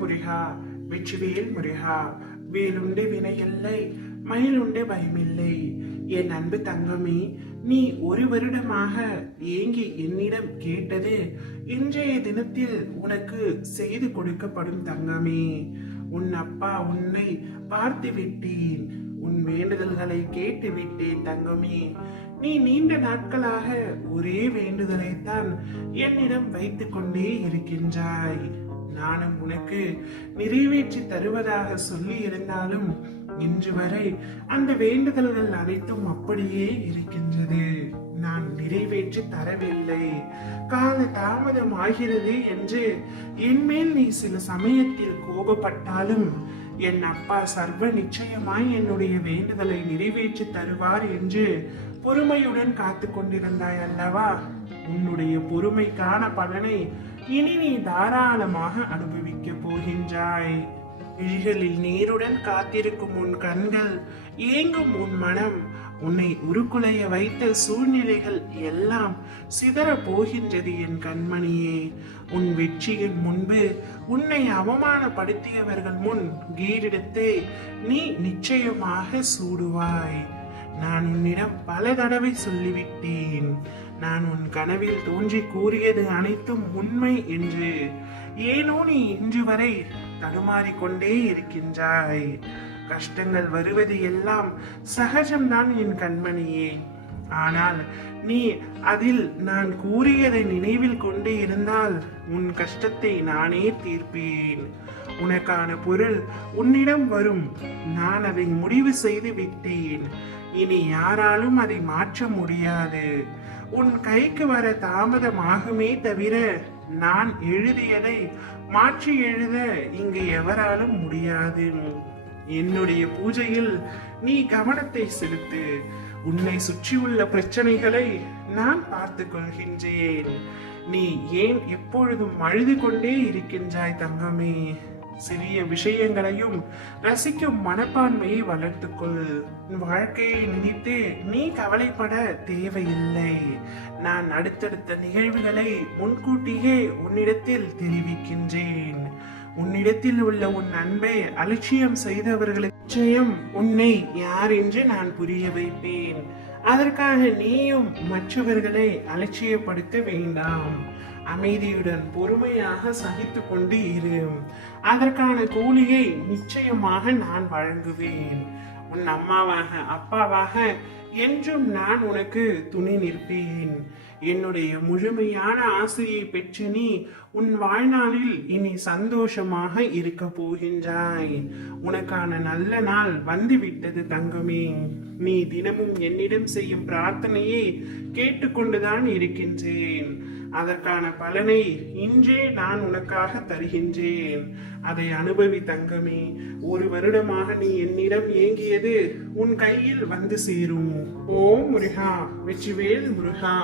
முருகா, வெற்றிவேல் முருகா. வேலுண்டு வினையில்லை, மயிலுண்டு பயமில்லை. என் அன்பு தங்கமே, நீ ஒரு வருடமாக ஏங்கி என்னிடம் கேட்டது இன்றைய தினத்தில் உனக்கு செய்து கொடுக்கப்படும் தங்கமே. உன் அப்பா உன்னை பார்த்து விட்டேன், உன் வேண்டுதல்களை கேட்டு விட்டேன் தங்கமே. நீ நீண்ட நாட்களாக ஒரே வேண்டுதலைத்தான் என்னிடம் வைத்துக் கொண்டே இருக்கின்றாய். நானும் உனக்கு நிறைவேற்றி தருவதாக சொல்லி இருந்தாலும் இன்று வரை அந்த வேண்டுதல்கள் அனைத்தும் அப்படியே இருக்கின்றது. நான் நிறைவேற்றி தரவில்லை, கால தாமதம் ஆகிறது என்று என்மேல் நீ சில சமயத்தில் கோபப்பட்டாலும் என் அப்பா சர்வ நிச்சயமாய் என்னுடைய வேண்டுதலை நிறைவேற்றி தருவார் என்று பொறுமையுடன் காத்து கொண்டிருந்தாய் அல்லவா? உன்னுடைய பொறுமைக்கான பலனை இனி நீ தாராளமாக அனுபவிக்க போகின்றாய். விழிகளில் நீருடன் காத்திருக்கும் உன் கண்கள், ஏங்கும் உன் மனம், உன்னை உருக்குலைய வைத்த சூழ்நிலைகள் எல்லாம் சிதற போகின்றது என் கண்மணியே. உன் வெற்றியின் முன்பு உன்னை அவமானப்படுத்தியவர்கள் முன் கீரிடத்தை நீ நிச்சயமாக சூடுவாய். நான் உன்னிடம் பல தடவை சொல்லிவிட்டேன், நான் உன் கனவில் தோன்றி கூறியது அனைத்தும் உண்மை என்று. ஏனோ நீ இன்று வரை தடுமாறிக்கொண்டே இருக்கின்றாய். கஷ்டங்கள் வருவது எல்லாம் சகஜம்தான் என் கண்மணியே. ஆனால் நீ அதில் நான் கூறியதை நினைவில் கொண்டு இருந்தால் உன் கஷ்டத்தை நானே தீர்ப்பேன். உனக்கான பொருள் உன்னிடம் வரும். நான் அதை முடிவு செய்து விட்டேன். இனி யாராலும் அதை மாற்ற முடியாது. உன் கைக்கு வர தாமதமாகுமே தவிர நான் எழுதியதை மாற்றி எழுத இங்கு எவராலும் முடியாது. என்னுடைய பூஜையில் நீ கவனத்தை செலுத்து. உன்னை சுற்றியுள்ள பிரச்சனைகளை நான் பார்த்து கொள்கின்றேன். நீ ஏன் எப்பொழுதும் அழுது கொண்டே இருக்கின்றாய் தங்கமே? சிறிய விஷயங்களையும் ரசிக்கும் மனப்பான்மையை வளர்த்துக்கொள். வாழ்க்கையை நினைத்து நீ கவலைப்பட தேவையில்லை. நான் அடுத்தடுத்த நிகழ்வுகளை முன்கூட்டியே உன்னிடத்தில் தெரிவிக்கின்றேன். உன்னிடத்தில் உள்ள உன் அன்பை அலட்சியம் செய்தவர்களுக்கு நிச்சயம் உன்னை யார் என்று நான் புரிய வைப்பேன். அதற்காக நீயும் மற்றவர்களை அலட்சியப்படுத்த வேண்டாம். அமைதியுடன் பொறுமையாக சகித்து கொண்டு இரு. அதற்கான கூலியை நிச்சயமாக நான் வழங்குவேன். உன் அம்மாவாக அப்பாவாக என்றும் நான் உனக்கு துணை நிற்பேன். என்னுடைய முழுமையான ஆசையை பெற்று நீ உன் வாழ்நாளில் இனி சந்தோஷமாக இருக்க போகின்றாய். உனக்கான நல்ல நாள் வந்துவிட்டது தங்கமே. நீ தினமும் என்னிடம் செய்யும் பிரார்த்தனையை கேட்டுக்கொண்டுதான் இருக்கின்றேன். அதற்கான பலனை இன்றே நான் உனக்காக தருகின்றேன். அதை அனுபவி தங்கமே. ஒரு வருடமாக நீ என்னிடம் ஏங்கியது உன் கையில் வந்து சேரும். ஓம் முருகா, வெற்றிவேல் முருகா.